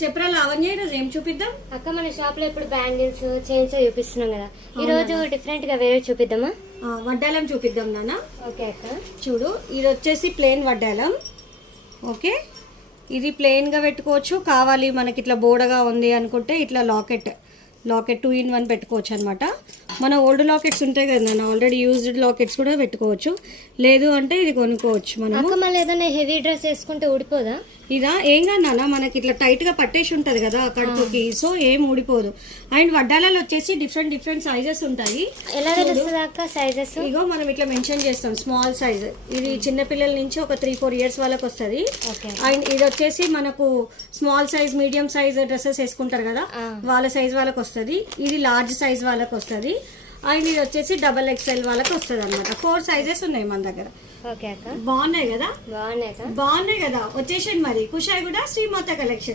చెప్పరా లావణ్య, ఈరోజు ఏం చూపిద్దాం? అక్క మన షాప్ లో ఇప్పుడు బ్యాంగిల్స్ చైన్స్ చూపిస్తున్నాం కదా, ఈ రోజు డిఫరెంట్ గా వేరే చూపిద్దామా? వడ్డాలం చూపిద్దాం నాన్న. ఓకే అక్క. చూడు, ఇది వచ్చేసి ప్లెయిన్ వడ్డాలం. ఓకే, ఇది ప్లెయిన్ గా పెట్టుకోవచ్చు. కావాలి మనకి ఇట్లా బోడగా ఉంది అనుకుంటే ఇట్లా లాకెట్ 2 in 1 పెట్టుకోవచ్చు అనమాట. మన ఓల్డ్ లాకెట్స్ ఉంటాయి కదా నాన్న, ఆల్రెడీ యూజ్డ్ లాకెట్స్ కూడా పెట్టుకోవచ్చు. లేదు అంటే ఇది కొనుక్కోవచ్చు మనం. మళ్ళీ ఏదైనా హెవీ డ్రెస్ వేసుకుంటే ఊడిపోదా? ఇదా ఏం కాదు నాన్న, మనకి ఇట్లా టైట్ గా పట్టేసి ఉంటది కదా అక్కడికి, సో ఏం ఊడిపోదు. అండ్ వడ్డాలలో వచ్చేసి డిఫరెంట్ సైజెస్ ఉంటాయి. ఎలా తెలుస్తుంది అక్క సైజెస్? ఇగో మనం ఇట్లా మెన్షన్ చేస్తాం, స్మాల్ సైజ్. ఇది చిన్న పిల్లల నుంచి ఒక 3-4 years వాళ్ళకి వస్తుంది. అండ్ ఇది వచ్చేసి మనకు small size, medium size dresses వేసుకుంటారు కదా, వాళ్ళ సైజ్ వాళ్ళకి వస్తుంది. ఇది లార్జ్ సైజ్ వాళ్ళకి వస్తుంది. అండ్ ఇది వచ్చేసి XXL వాళ్ళకి వస్తుంది అనమాట. 4 sizes ఉన్నాయి మన దగ్గర. ఓకే అక్క. బాగున్నాయి కదా? బాగున్నాయి కదా. వచ్చేసింది మరి కుషాయిగూడ శ్రీమాత కలెక్షన్.